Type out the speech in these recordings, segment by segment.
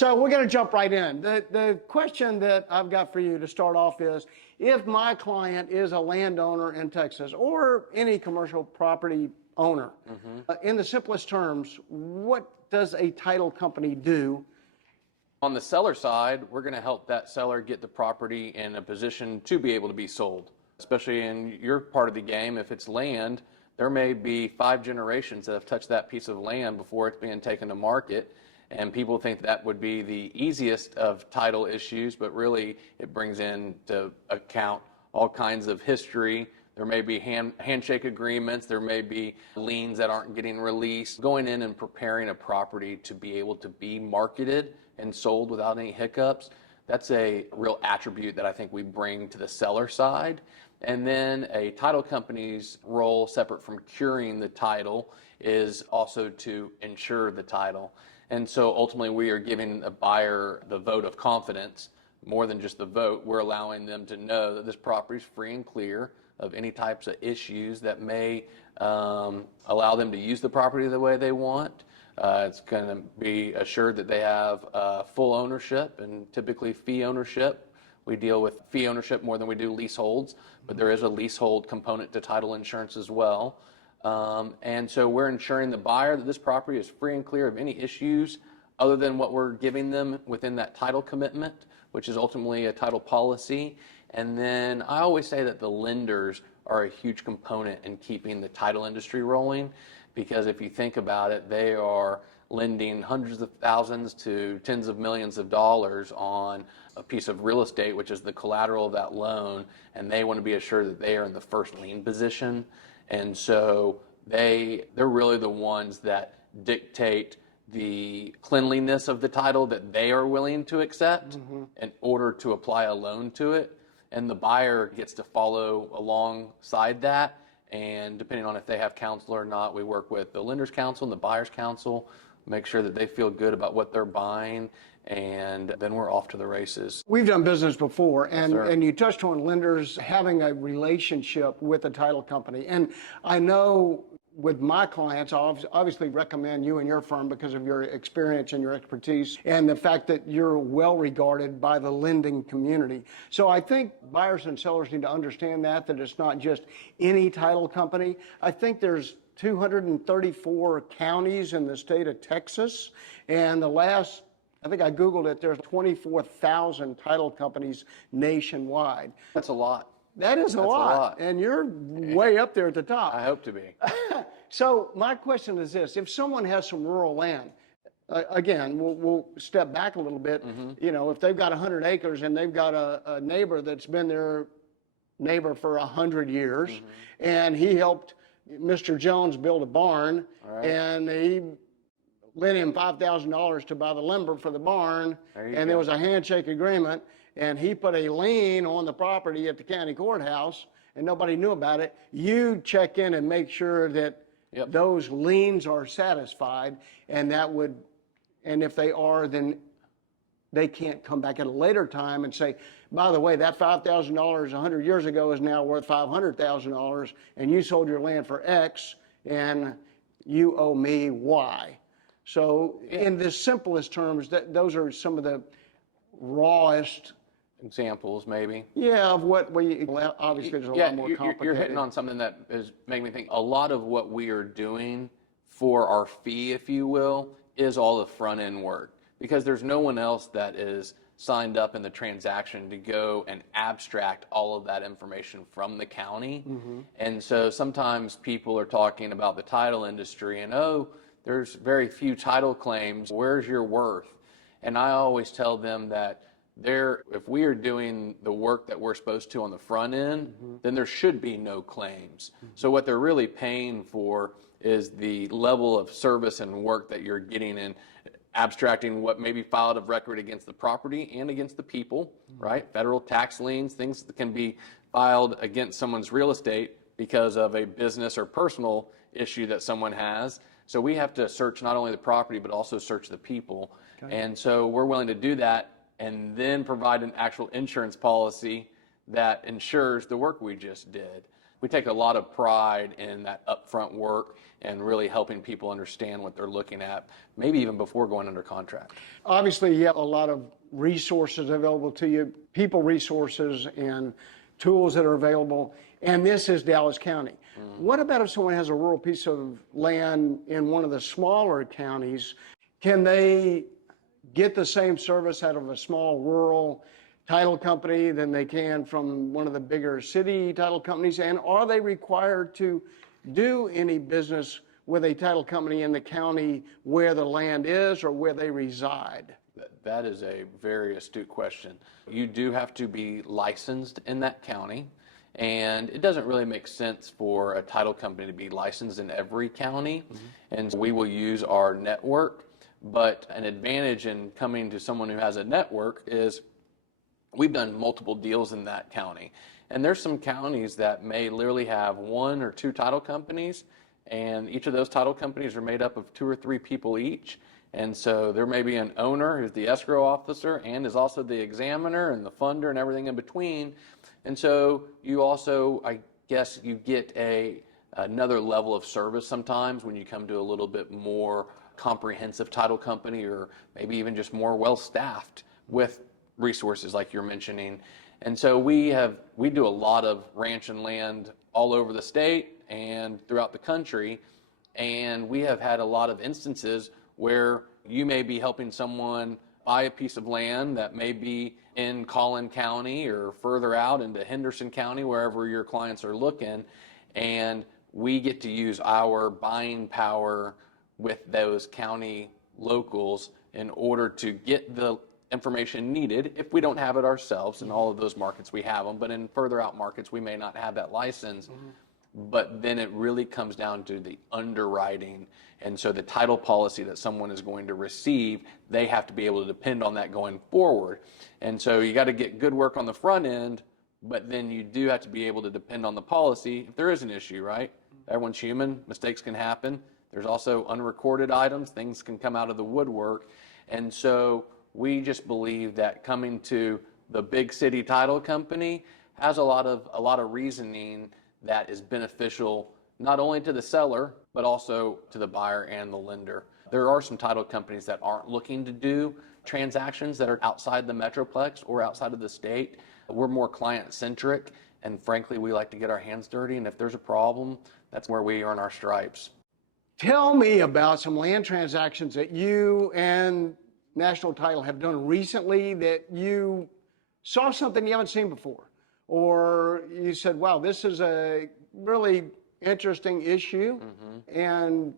So we're going to jump right in. The question that I've got for you to start off is, if my client is a landowner in Texas or any commercial property owner, in the simplest terms, what does a title company do? On the seller side, we're going to help that seller get the property in a position to be able to be sold. Especially in your part of the game, if it's land, there may be 5 generations that have touched that piece of land before it's being taken to market. And people think that would be the easiest of title issues, but really it brings into account all kinds of history. There may be handshake agreements. There may be liens that aren't getting released. Going in and preparing a property to be able to be marketed and sold without any hiccups, that's a real attribute that I think we bring to the seller side. And then a title company's role, separate from curing the title, is also to insure the title. And so ultimately we are giving a buyer the vote of confidence. More than just the vote, we're allowing them to know that this property is free and clear of any types of issues that may allow them to use the property the way they want. It's going to be assured that they have full ownership and typically fee ownership. We deal with fee ownership more than we do leaseholds, but there is a leasehold component to title insurance as well. And so we're ensuring the buyer that this property is free and clear of any issues other than what we're giving them within that title commitment, which is ultimately a title policy. And then I always say that the lenders are a huge component in keeping the title industry rolling, because if you think about it, they are lending hundreds of thousands to tens of millions of dollars on a piece of real estate, which is the collateral of that loan, and they want to be assured that they are in the first lien position. And so they're really the ones that dictate the cleanliness of the title that they are willing to accept in order to apply a loan to it. And the buyer gets to follow alongside that. And depending on if they have counsel or not, we work with the lender's counsel and the buyer's counsel, make sure that they feel good about what they're buying, and then we're off to the races. We've done business before, and, Yes, and you touched on lenders having a relationship with a title company. And I know with my clients, I obviously recommend you and your firm because of your experience and your expertise and the fact that you're well regarded by the lending community. So I think buyers and sellers need to understand that it's not just any title company. I think there's 234 counties in the state of Texas, and I think I Googled it, there's 24,000 title companies nationwide. That's a lot. That is a lot. And you're way up there at the top. I hope to be. So my question is this: if someone has some rural land, again, we'll step back a little bit. You know, if they've got 100 acres and they've got a neighbor that's been their neighbor for 100 years, and he helped Mr. Jones build a barn, and he lent him $5,000 to buy the lumber for the barn, and there was a handshake agreement, and he put a lien on the property at the county courthouse, and nobody knew about it. You check in and make sure that those liens are satisfied, and if they are, then they can't come back at a later time and say, by the way, that $5,000 100 years ago is now worth $500,000, and you sold your land for X, and you owe me Y. So in the simplest terms, those are some of the rawest examples, maybe. Yeah, of what we, obviously there's a lot more complicated. You're hitting on something that is making me think a lot of what we are doing for our fee, if you will, is all the front end work, because there's no one else that is signed up in the transaction to go and abstract all of that information from the county. And so sometimes people are talking about the title industry and, oh, there's very few title claims. Where's your worth? And I always tell them that if we are doing the work that we're supposed to on the front end, then there should be no claims. So what they're really paying for is the level of service and work that you're getting in abstracting what may be filed of record against the property and against the people, right? Federal tax liens, things that can be filed against someone's real estate because of a business or personal issue that someone has. So we have to search not only the property, but also search the people. And so we're willing to do that and then provide an actual insurance policy that insures the work we just did. we take a lot of pride in that upfront work and really helping people understand what they're looking at, maybe even before going under contract. Obviously, you have a lot of resources available to you, people resources and tools that are available, and this is Dallas County. What about if someone has a rural piece of land in one of the smaller counties? Can they get the same service out of a small rural title company than they can from one of the bigger city title companies? And are they required to do any business with a title company in the county where the land is or where they reside? That is a very astute question. You do have to be licensed in that county, and it doesn't really make sense for a title company to be licensed in every county, and so we will use our network. But an advantage in coming to someone who has a network is we've done multiple deals in that county. And there's some counties that may literally have 1 or 2 title companies, and each of those title companies are made up of 2 or 3 people each. And so there may be an owner who's the escrow officer and is also the examiner and the funder and everything in between. And so you also, I guess, you get another level of service sometimes when you come to a little bit more comprehensive title company, or maybe even just more well-staffed with resources like you're mentioning. And so we do a lot of ranch and land all over the state and throughout the country, and we have had a lot of instances where you may be helping someone buy a piece of land that may be in Collin County or further out into Henderson County, wherever your clients are looking, and we get to use our buying power with those county locals in order to get the information needed. If we don't have it ourselves, in all of those markets we have them, but in further out markets we may not have that license. But then it really comes down to the underwriting, and so the title policy that someone is going to receive, they have to be able to depend on that going forward. And so you got to get good work on the front end, but then you do have to be able to depend on the policy if there is an issue, right? Everyone's human, mistakes can happen. There's also unrecorded items, things can come out of the woodwork. And so we just believe that coming to the big city title company has a lot of reasoning that is beneficial not only to the seller, but also to the buyer and the lender. There are some title companies that aren't looking to do transactions that are outside the Metroplex or outside of the state. We're more client-centric, and frankly, we like to get our hands dirty, and if there's a problem, that's where we earn our stripes. Tell me about some land transactions that you and National Title have done recently that you saw something you haven't seen before, or you said, wow, this is a really interesting issue, and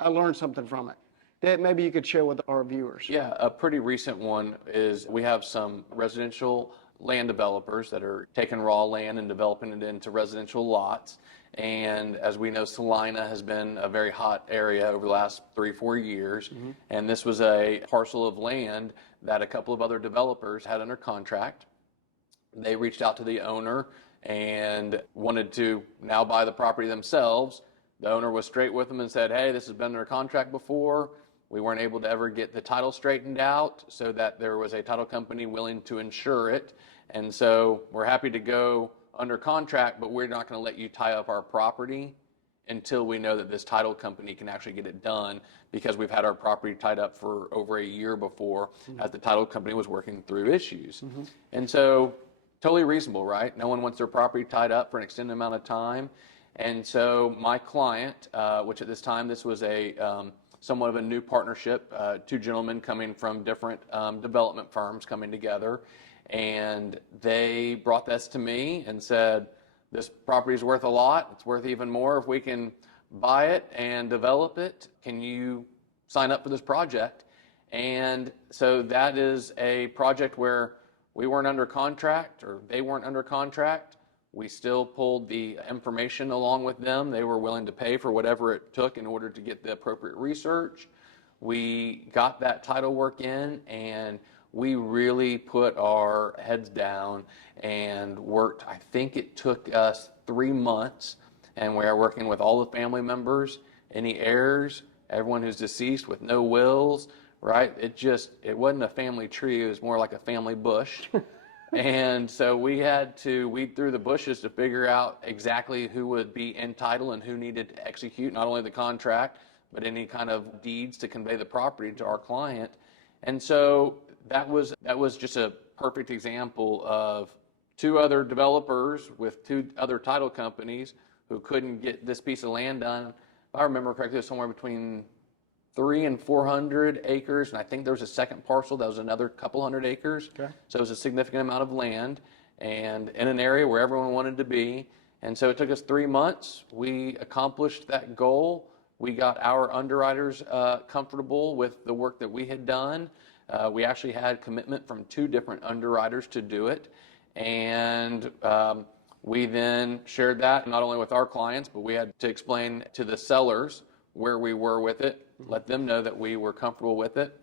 I learned something from it that maybe you could share with our viewers. Yeah, a pretty recent one is we have some residential land developers that are taking raw land and developing it into residential lots. And as we know, Salina has been a very hot area over the last 3-4 years. And this was a parcel of land that a couple of other developers had under contract. They reached out to the owner and wanted to now buy the property themselves. The owner was straight with them and said, hey, this has been under contract before. We weren't able to ever get the title straightened out so that there was a title company willing to insure it. And so we're happy to go under contract, but we're not going to let you tie up our property until we know that this title company can actually get it done, because we've had our property tied up for over a year before as the title company was working through issues. And so totally reasonable, right? No one wants their property tied up for an extended amount of time. And so my client, which at this time, this was a somewhat of a new partnership, 2 gentlemen coming from different development firms coming together, and they brought this to me and said, this property is worth a lot. It's worth even more if we can buy it and develop it. Can you sign up for this project? And so that is a project where we weren't under contract, or they weren't under contract. We still pulled the information along with them. They were willing to pay for whatever it took in order to get the appropriate research. We got that title work in, and we really put our heads down and worked. I think it took us 3 months, and we are working with all the family members, any heirs, everyone who's deceased with no wills, right? It wasn't a family tree. It was more like a family bush. And so we had to weed through the bushes to figure out exactly who would be in title and who needed to execute not only the contract, but any kind of deeds to convey the property to our client. And so that was just a perfect example of two other developers with two other title companies who couldn't get this piece of land done. If I remember correctly, it was somewhere between 300 and 400 acres, and I think there was a second parcel that was another couple hundred acres. Okay. So it was a significant amount of land, and in an area where everyone wanted to be. And so it took us 3 months. We accomplished that goal. We got our underwriters comfortable with the work that we had done. We actually had commitment from 2 different underwriters to do it, and we then shared that not only with our clients, but we had to explain to the sellers where we were with it, let them know that we were comfortable with it.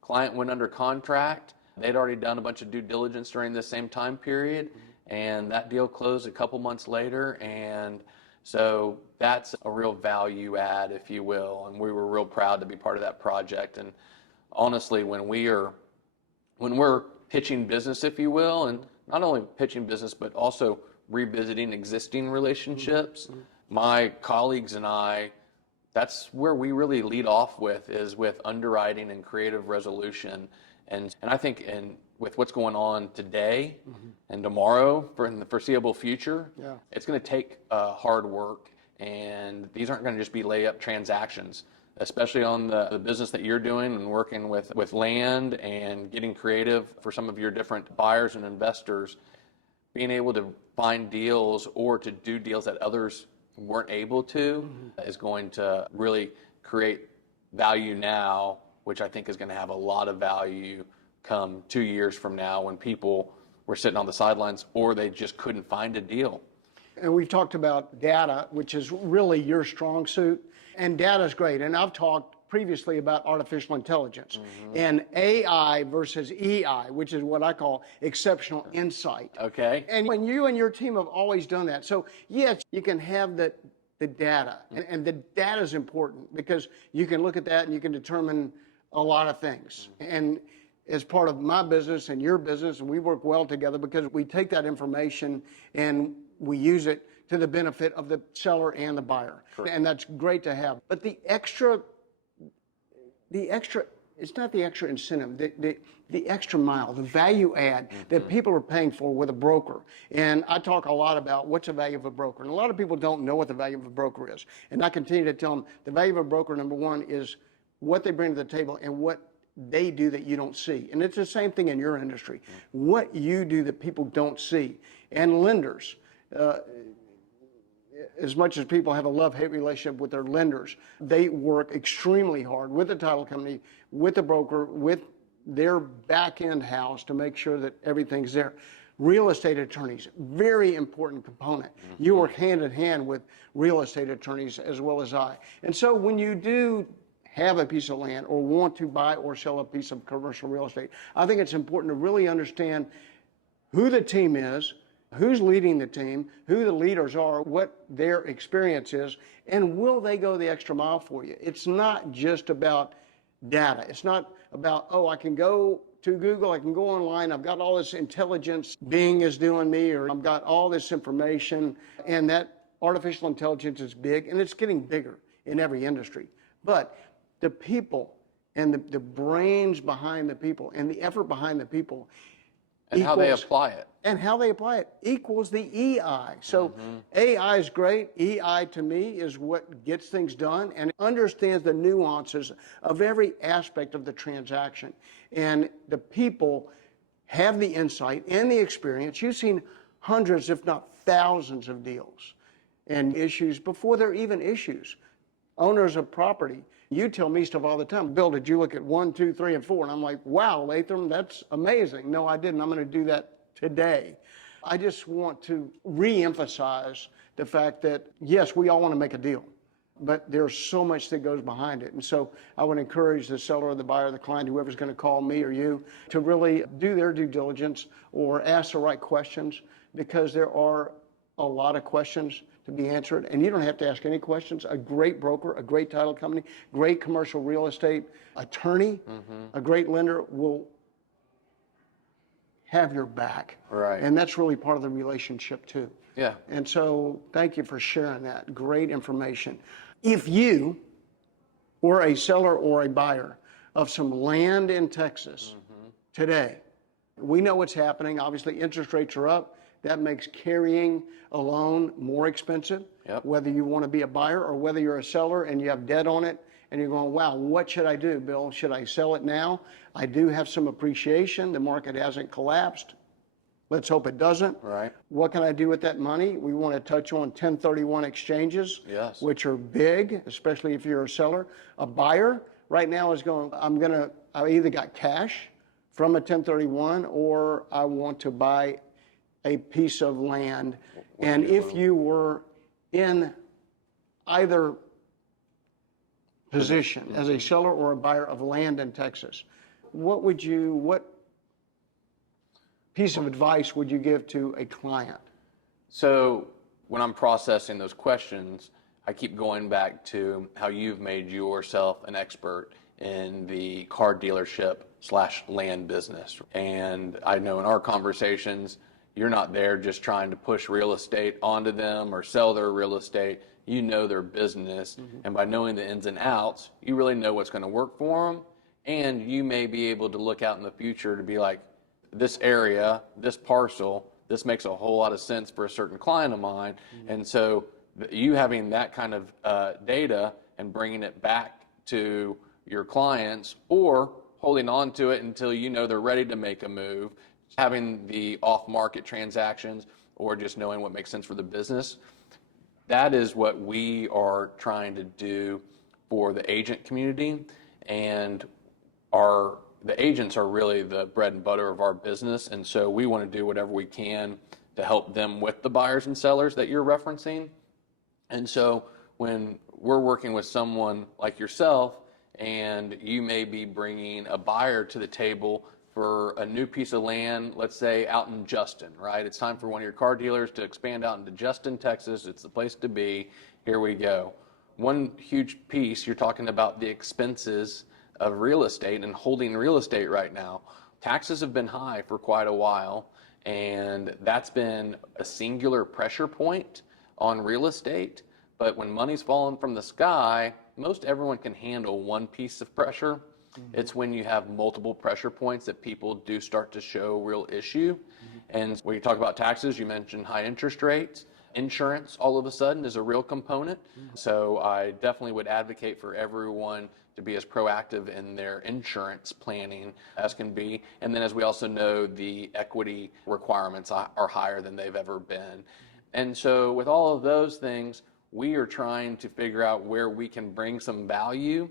Client went under contract. They'd already done a bunch of due diligence during the same time period, and that deal closed a couple months later. And so that's a real value add, if you will, and we were real proud to be part of that project. And honestly, when we're pitching business, if you will, and not only pitching business, but also revisiting existing relationships, my colleagues and I, that's where we really lead off with, is with underwriting and creative resolution. And I think with what's going on today and tomorrow for in the foreseeable future, it's going to take hard work, and these aren't going to just be layup transactions, especially on the business that you're doing and working with land and getting creative for some of your different buyers and investors. Being able to find deals or to do deals that others weren't able to is going to really create value now, which I think is going to have a lot of value come 2 years from now when people were sitting on the sidelines or they just couldn't find a deal. And we've talked about data, which is really your strong suit, and data is great. And I've talked previously about artificial intelligence and AI versus EI, which is what I call exceptional insight. Okay. And when you and your team have always done that. So yes, you can have the data, and the data is important because you can look at that and you can determine a lot of things. And as part of my business and your business, we work well together because we take that information and we use it to the benefit of the seller and the buyer. Correct. And that's great to have. But the extra, it's not the extra incentive, the extra mile, the value add that people are paying for with a broker. And I talk a lot about what's the value of a broker. And a lot of people don't know what the value of a broker is. And I continue to tell them the value of a broker, number one, is what they bring to the table and what they do that you don't see. And it's the same thing in your industry. What you do that people don't see. And lenders, as much as people have a love-hate relationship with their lenders, they work extremely hard with the title company, with the broker, with their back-end house to make sure that everything's there. Real estate attorneys, very important component. You work hand in hand with real estate attorneys as well as I. And so when you do have a piece of land or want to buy or sell a piece of commercial real estate, I think it's important to really understand who the team is, who's leading the team, who the leaders are, what their experience is, and will they go the extra mile for you? It's not just about data. It's not about, oh, I can go to Google, I can go online, I've got all this intelligence Bing is doing me, or I've got all this information, and that artificial intelligence is big, and it's getting bigger in every industry. But the people and the brains behind the people and the effort behind the people and how they apply it. And how they apply it equals the EI. So AI is great. EI to me is what gets things done and understands the nuances of every aspect of the transaction. And the people have the insight and the experience. You've seen hundreds, if not thousands of deals and issues before they're even issues. Owners of property, you tell me stuff all the time. Bill, did you look at 1, 2, 3, and 4? And I'm like, wow, Lathram, that's amazing. No, I didn't. I'm going to do that today. I just want to re-emphasize the fact that, yes, we all want to make a deal, but there's so much that goes behind it. And so I would encourage the seller or the buyer, the client, whoever's going to call me or you, to really do their due diligence or ask the right questions, because there are a lot of questions to be answered, and you don't have to ask any questions. A great broker, a great title company, great commercial real estate attorney, a great lender will have your back. Right. And that's really part of the relationship too. Yeah. And so thank you for sharing that. Great information. If you were a seller or a buyer of some land in Texas today, we know what's happening. Obviously, interest rates are up. That makes carrying a loan more expensive, whether you want to be a buyer or whether you're a seller and you have debt on it and you're going, wow, what should I do, Bill? Should I sell it now? I do have some appreciation. The market hasn't collapsed. Let's hope it doesn't. Right. What can I do with that money? We want to touch on 1031 exchanges, which are big, especially if you're a seller. A buyer right now is going, I either got cash from a 1031 or I want to buy a piece of land. And if you were in either position as a seller or a buyer of land in Texas, what piece of advice would you give to a client? So when I'm processing those questions, I keep going back to how you've made yourself an expert in the car dealership/land business. And I know in our conversations, you're not there just trying to push real estate onto them or sell their real estate. You know their business. And by knowing the ins and outs, you really know what's going to work for them. And you may be able to look out in the future to be like, this area, this parcel, this makes a whole lot of sense for a certain client of mine. And so you having that kind of data and bringing it back to your clients or holding on to it until you know they're ready to make a move, having the off-market transactions or just knowing what makes sense for the business, that is what we are trying to do for the agent community. And the agents are really the bread and butter of our business. And so we want to do whatever we can to help them with the buyers and sellers that you're referencing. And so when we're working with someone like yourself and you may be bringing a buyer to the table for a new piece of land, let's say out in Justin, right? It's time for one of your car dealers to expand out into Justin, Texas. It's the place to be. Here we go. One huge piece, you're talking about the expenses of real estate and holding real estate right now. Taxes have been high for quite a while, and that's been a singular pressure point on real estate. But when money's falling from the sky, most everyone can handle one piece of pressure. It's when you have multiple pressure points that people do start to show real issue. And when you talk about taxes, you mentioned high interest rates. Insurance all of a sudden is a real component. So I definitely would advocate for everyone to be as proactive in their insurance planning as can be. And then as we also know, the equity requirements are higher than they've ever been. And so with all of those things, we are trying to figure out where we can bring some value.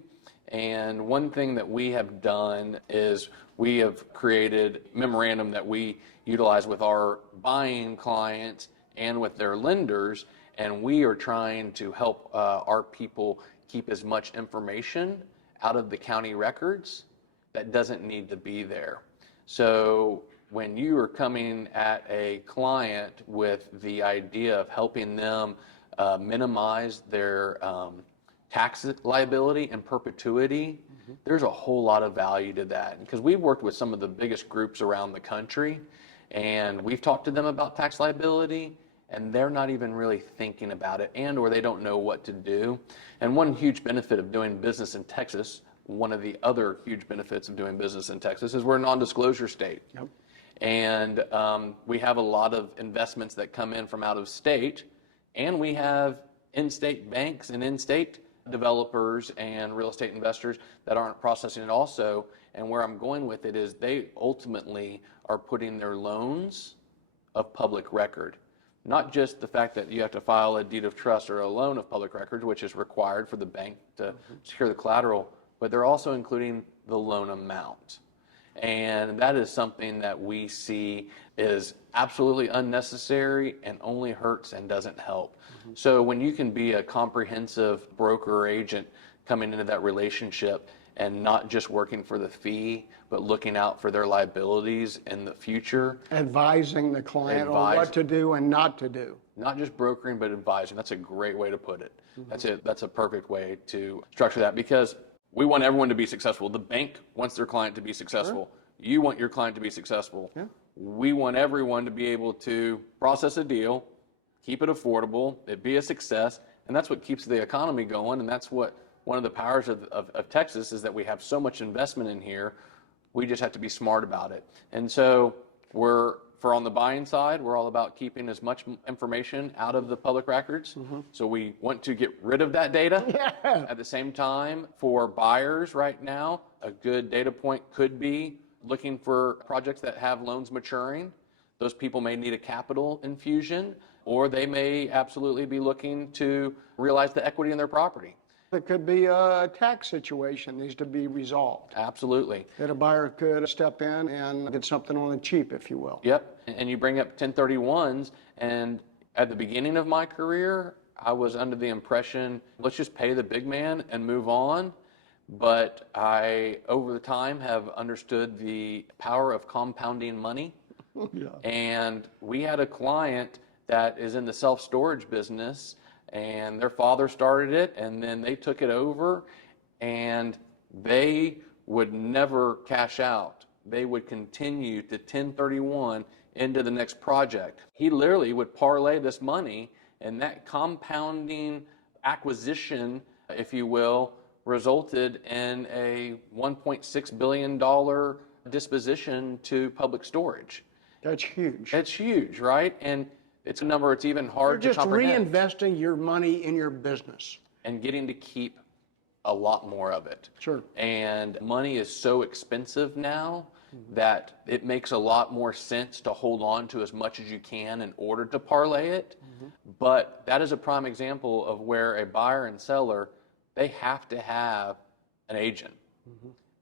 And one thing that we have done is we have created a memorandum that we utilize with our buying clients and with their lenders, and we are trying to help our people keep as much information out of the county records that doesn't need to be there. So when you are coming at a client with the idea of helping them minimize their tax liability and perpetuity, there's a whole lot of value to that. Because we've worked with some of the biggest groups around the country, and we've talked to them about tax liability, and they're not even really thinking about it, and or they don't know what to do. And one huge benefit of doing business in Texas, one of the other huge benefits of doing business in Texas, is we're a non-disclosure state. And we have a lot of investments that come in from out of state, and we have in-state banks and in-state developers and real estate investors that aren't processing it also. And where I'm going with it is they ultimately are putting their loans of public record. Not just the fact that you have to file a deed of trust or a loan of public record, which is required for the bank to secure the collateral, but they're also including the loan amount. And that is something that we see is absolutely unnecessary and only hurts and doesn't help. So when you can be a comprehensive broker or agent coming into that relationship and not just working for the fee, but looking out for their liabilities in the future. Advising the client on what to do and not to do. Not just brokering, but advising. That's a great way to put it. That's a perfect way to structure that, because we want everyone to be successful. The bank wants their client to be successful. You want your client to be successful. Yeah. We want everyone to be able to process a deal, keep it affordable, it be a success, and that's what keeps the economy going, and that's what one of the powers of Texas is, that we have so much investment in here. We just have to be smart about it. And so for on the buying side, we're all about keeping as much information out of the public records. So we want to get rid of that data. Yeah. At the same time, for buyers right now, a good data point could be looking for projects that have loans maturing. Those people may need a capital infusion, or they may absolutely be looking to realize the equity in their property. It could be a tax situation needs to be resolved, Absolutely. that a buyer could step in and get something on the cheap, if you will. Yep. And you bring up 1031s, and at the beginning of my career, I was under the impression, let's just pay the big man and move on. But I, over the time, have understood the power of compounding money. Yeah. And we had a client that is in the self-storage business, and their father started it, and then they took it over, and they would never cash out. They would continue to 1031 into the next project. He literally would parlay this money, and that compounding acquisition, if you will, resulted in a $1.6 billion disposition to public storage. That's huge. It's huge, right? And it's a number it's even hard You're to just comprehend. reinvesting your money in your business. And getting to keep a lot more of it. Sure. And money is so expensive now that it makes a lot more sense to hold on to as much as you can in order to parlay it. But that is a prime example of where a buyer and seller, they have to have an agent,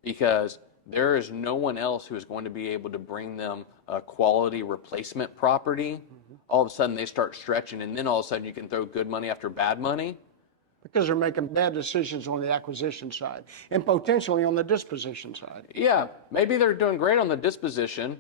because there is no one else who is going to be able to bring them a quality replacement property. All of a sudden they start stretching, and then all of a sudden you can throw good money after bad money. Because they're making bad decisions on the acquisition side and potentially on the disposition side. Yeah, maybe they're doing great on the disposition,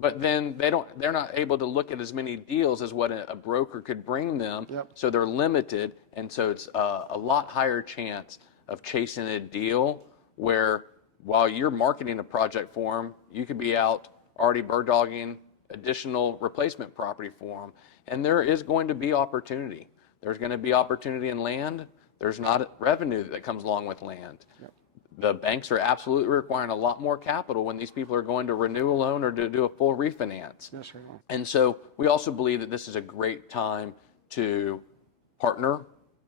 but then they're not able to look at as many deals as what a broker could bring them. Yep. So they're limited, and so it's a lot higher chance of chasing a deal where, while you're marketing a project for them, you could be out already bird dogging additional replacement property for them. And there is going to be opportunity. There's going to be opportunity in land. There's not revenue that comes along with land. Yep. The banks are absolutely requiring a lot more capital when these people are going to renew a loan or to do a full refinance. Yes, sir. And so we also believe that this is a great time to partner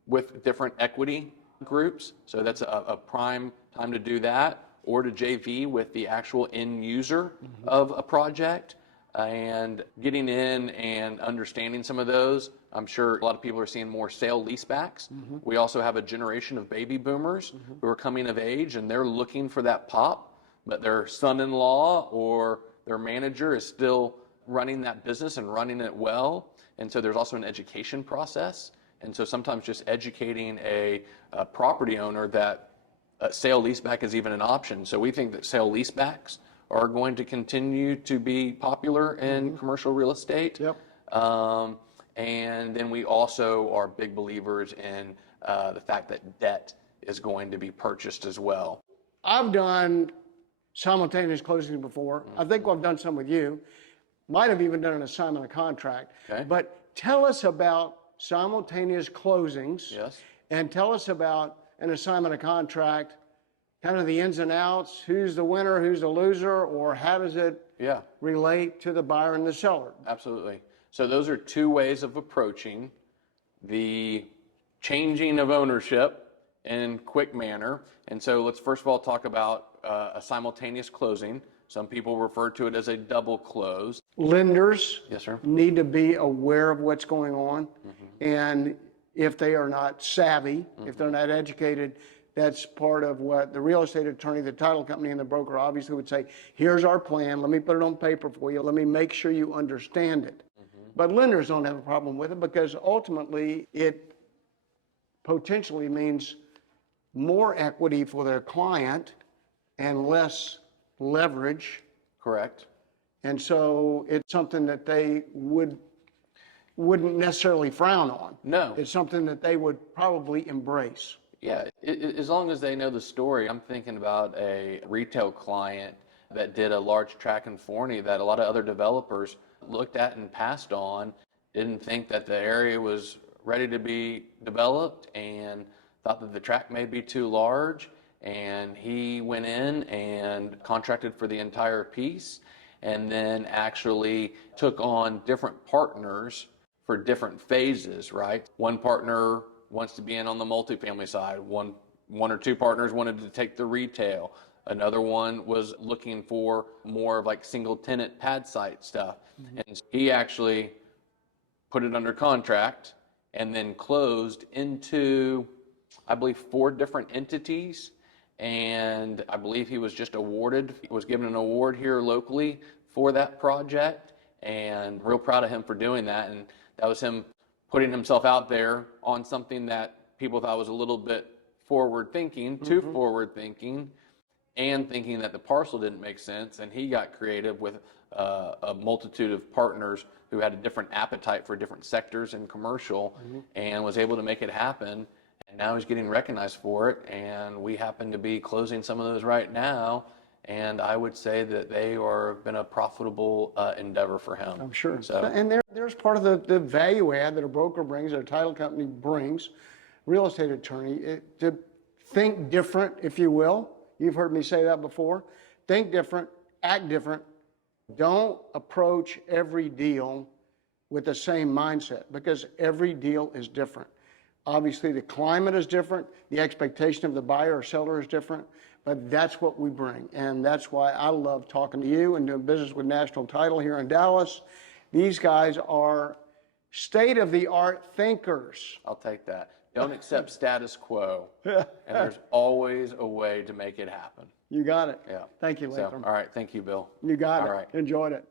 with different equity groups. So that's a prime time to do that, or to JV with the actual end user of a project, and getting in and understanding some of those. I'm sure a lot of people are seeing more sale leasebacks. We also have a generation of baby boomers who are coming of age, and they're looking for that pop, but their son-in-law or their manager is still running that business and running it well. And so there's also an education process. And so sometimes just educating a property owner that sale leaseback is even an option. So we think that sale leasebacks are going to continue to be popular in commercial real estate. Yep. And then we also are big believers in the fact that debt is going to be purchased as well. I've done simultaneous closings before. I think I've done some with you. Might have even done an assignment of contract. Okay. But tell us about simultaneous closings. Yes. And tell us about an assignment of contract, kind of the ins and outs, who's the winner, who's the loser, or how does it relate to the buyer and the seller? Absolutely. So those are two ways of approaching the changing of ownership in quick manner. And so let's first of all talk about a simultaneous closing. Some people refer to it as a double close. Lenders Yes, sir. need to be aware of what's going on. And if they are not savvy, if they're not educated, that's part of what the real estate attorney, the title company, and the broker obviously would say, here's our plan. Let me put it on paper for you. Let me make sure you understand it. But lenders don't have a problem with it, because ultimately it potentially means more equity for their client and less leverage. Correct. And so it's something that they wouldn't necessarily frown on. No. It's something that they would probably embrace. Yeah, as long as they know the story. I'm thinking about a retail client that did a large tract in Forney that a lot of other developers looked at and passed on, didn't think that the area was ready to be developed and thought that the tract may be too large. And he went in and contracted for the entire piece and then actually took on different partners for different phases, right? One partner wants to be in on the multifamily side. One or two partners wanted to take the retail. Another one was looking for more of like single tenant pad site stuff. And he actually put it under contract and then closed into, I believe, 4 different entities. And I believe he was just awarded, he was given an award here locally for that project. And real proud of him for doing that. And that was him putting himself out there on something that people thought was a little bit forward thinking, too forward thinking, and thinking that the parcel didn't make sense. And he got creative with a multitude of partners who had a different appetite for different sectors in commercial and was able to make it happen. And now he's getting recognized for it. And we happen to be closing some of those right now. And I would say that they have been a profitable endeavor for him. I'm sure. So, and there's part of the value add that a broker brings, that a title company brings, real estate attorney, to think different, if you will. You've heard me say that before. Think different, act different. Don't approach every deal with the same mindset, because every deal is different. Obviously, the climate is different. The expectation of the buyer or seller is different. But that's what we bring. And that's why I love talking to you and doing business with National Title here in Dallas. These guys are state-of-the-art thinkers. I'll take that. Don't accept status quo. And there's always a way to make it happen. You got it. Yeah. Thank you, So, Lathram. all right. Thank you, Bill. You got it. All right. Enjoyed it.